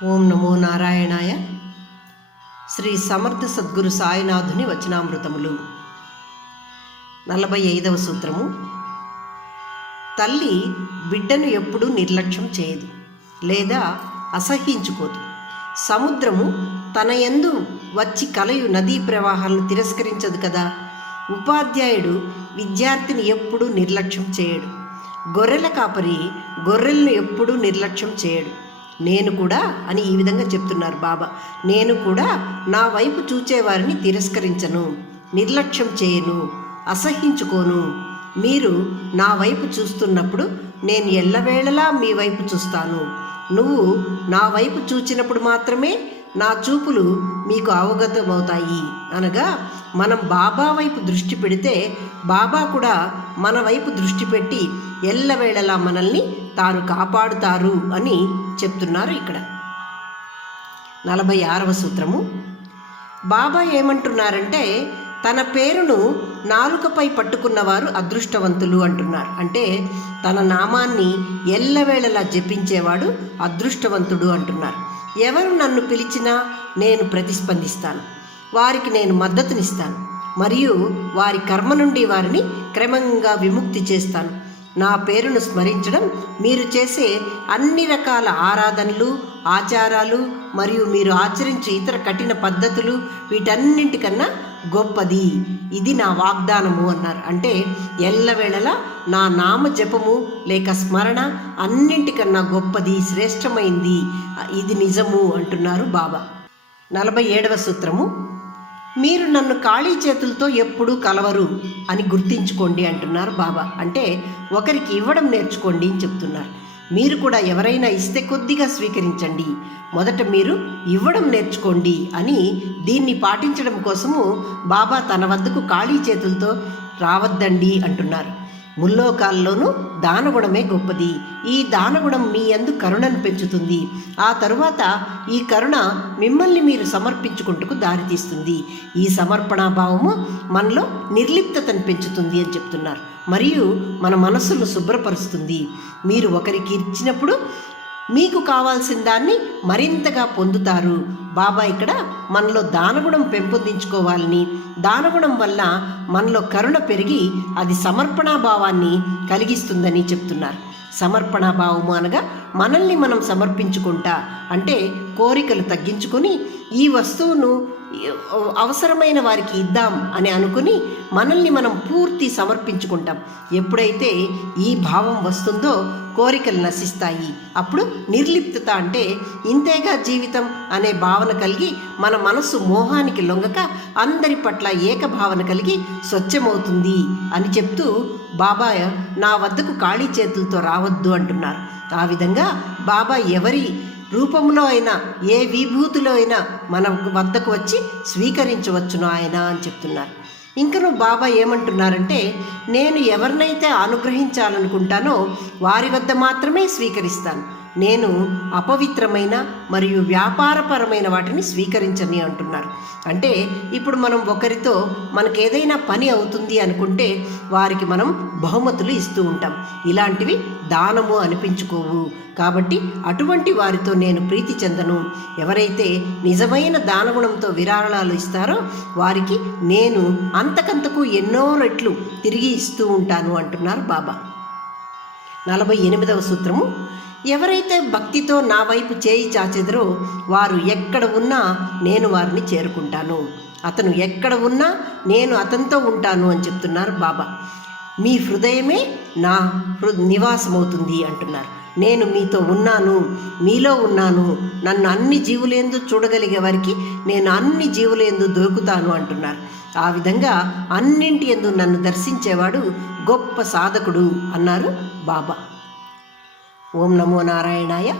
ఓం నమో నారాయణాయ. శ్రీ సమర్థ సద్గురు సాయినాథుని వచనామృతములు. 45వ సూత్రము. తల్లి బిడ్డను ఎప్పుడూ నిర్లక్ష్యం చేయదు లేదా అసహ్యించుకోదు. సముద్రము తన యందు వచ్చి కలయు నదీ ప్రవాహాలను తిరస్కరించదు కదా. ఉపాధ్యాయుడు విద్యార్థిని ఎప్పుడూ నిర్లక్ష్యం చేయడు. గొర్రెల కాపరి గొర్రెలను ఎప్పుడూ నిర్లక్ష్యం చేయడు. నేను కూడా అని ఈ విధంగా చెప్తున్నారు బాబా. నేను కూడా నా వైపు చూచేవారిని తిరస్కరించను, నిర్లక్ష్యం చేయను, అసహ్యించుకోను. మీరు నా వైపు చూస్తున్నప్పుడు నేను ఎల్లవేళలా మీ వైపు చూస్తాను. నువ్వు నా వైపు చూచినప్పుడు మాత్రమే నా చూపులు మీకు అవగతమవుతాయి. అనగా మనం బాబా వైపు దృష్టి పెడితే బాబా కూడా మన వైపు దృష్టి పెట్టి ఎల్లవేళలా మనల్ని తాను కాపాడుతారు అని చెప్తున్నారు ఇక్కడ. 46వ సూత్రము. బాబా ఏమంటున్నారంటే తన పేరును నాలుకపై పట్టుకున్నవారు అదృష్టవంతులు అంటున్నారు. అంటే తన నామాన్ని ఎల్లవేళలా జపించేవాడు అదృష్టవంతుడు అంటున్నారు. ఎవరు నన్ను పిలిచినా నేను ప్రతిస్పందిస్తాను, వారికి నేను మద్దతునిస్తాను మరియు వారి కర్మ నుండి వారిని క్రమంగా విముక్తి చేస్తాను. నా పేరును స్మరించడం మీరు చేసే అన్ని రకాల ఆరాధనలు, ఆచారాలు మరియు మీరు ఆచరించే ఇతర కఠిన పద్ధతులు వీటన్నింటికన్నా గొప్పది. ఇది నా వాగ్దానము అన్నారు. అంటే ఎల్లవేళలా నా నామ జపము లేక స్మరణ అన్నింటికన్నా గొప్పది, శ్రేష్టమైంది, ఇది నిజము అంటున్నారు బాబా. 47వ సూత్రము. మీరు నన్ను ఖాళీ చేతులతో ఎప్పుడూ కలవరు అని గుర్తించుకోండి అంటున్నారు బాబా. అంటే ఒకరికి ఇవ్వడం నేర్చుకోండి అని చెప్తున్నారు. మీరు కూడా ఎవరైనా ఇస్తే కొద్దిగా స్వీకరించండి, మొదట మీరు ఇవ్వడం నేర్చుకోండి అని దీన్ని పాటించడం కోసము బాబా తన వద్దకు ఖాళీ చేతులతో రావద్దండి అంటున్నారు. ముల్లోకాల్లోనూ దానగుణమే గొప్పది. ఈ దానగుణం మీ యందు కరుణను పెంచుతుంది. ఆ తరువాత ఈ కరుణ మిమ్మల్ని మీరు సమర్పించుకుంటూ దారితీస్తుంది. ఈ సమర్పణాభావము మనలో నిర్లిప్తతను పెంచుతుంది అని చెప్తున్నారు. మరియు మన మనస్సును శుభ్రపరుస్తుంది. మీరు ఒకరికి ఇచ్చినప్పుడు మీకు కావాల్సిన దాన్ని మరింతగా పొందుతారు. బాబా ఇక్కడ మనలో దానగుణం పెంపొందించుకోవాలని, దానగుణం వల్ల మనలో కరుణ పెరిగి అది సమర్పణాభావాన్ని కలిగిస్తుందని చెప్తున్నారు. సమర్పణాభావము అనగా మనల్ని మనం సమర్పించుకుంటా, అంటే కోరికలు తగ్గించుకొని ఈ వస్తువును అవసరమైన వారికి ఇద్దాం అని అనుకుని మనల్ని మనం పూర్తి సమర్పించుకుంటాం. ఎప్పుడైతే ఈ భావం వస్తుందో కోరికలు నశిస్తాయి. అప్పుడు నిర్లిప్తత అంటే ఇంతేగా జీవితం అనే భావన కలిగి మన మనస్సు మోహానికి లొంగక అందరి పట్ల ఏకభావన కలిగి స్వచ్ఛమవుతుంది అని చెప్తూ బాబా నా వద్దకు ఖాళీ చేతులతో రావద్దు అంటున్నారు. ఆ విధంగా బాబా ఎవరి రూపంలో అయినా ఏ విభూతిలో అయినా మన వద్దకు వచ్చి స్వీకరించవచ్చును ఆయన అని చెప్తున్నారు. ఇంకను బాబా ఏమంటున్నారంటే నేను ఎవరినైతే అనుగ్రహించాలనుకుంటానో వారి వద్ద మాత్రమే స్వీకరిస్తాను. నేను అపవిత్రమైన మరియు వ్యాపారపరమైన వాటిని స్వీకరించని అంటున్నారు. అంటే ఇప్పుడు మనం ఒకరితో మనకు ఏదైనా పని అవుతుంది అనుకుంటే వారికి మనం బహుమతులు ఇస్తూ ఉంటాం. ఇలాంటివి దానము అనిపించుకోవు. కాబట్టి అటువంటి వారితో నేను ప్రీతి చెందను. ఎవరైతే నిజమైన దానగుణంతో విరాళాలు ఇస్తారో వారికి నేను అంతకంతకు ఎన్నో రెట్లు తిరిగి ఇస్తూ ఉంటాను అంటున్నారు బాబా. 48వ సూత్రము. ఎవరైతే భక్తితో నా వైపు చేయి చాచెదరో వారు ఎక్కడ ఉన్నా నేను వారిని చేరుకుంటాను. అతను ఎక్కడ ఉన్నా నేను అతనితో ఉంటాను అని చెప్తున్నారు బాబా. మీ హృదయమే నా నివాసమవుతుంది అంటున్నారు. నేను మీతో ఉన్నాను, మీలో ఉన్నాను. నన్ను అన్ని జీవులందు చూడగలిగే వారికి నేను అన్ని జీవులందు దొరుకుతాను అంటున్నారు. ఆ విధంగా అన్నింటి యందు నన్ను దర్శించేవాడు గొప్ప సాధకుడు అన్నారు బాబా. ఓం నమో నారాయణాయ.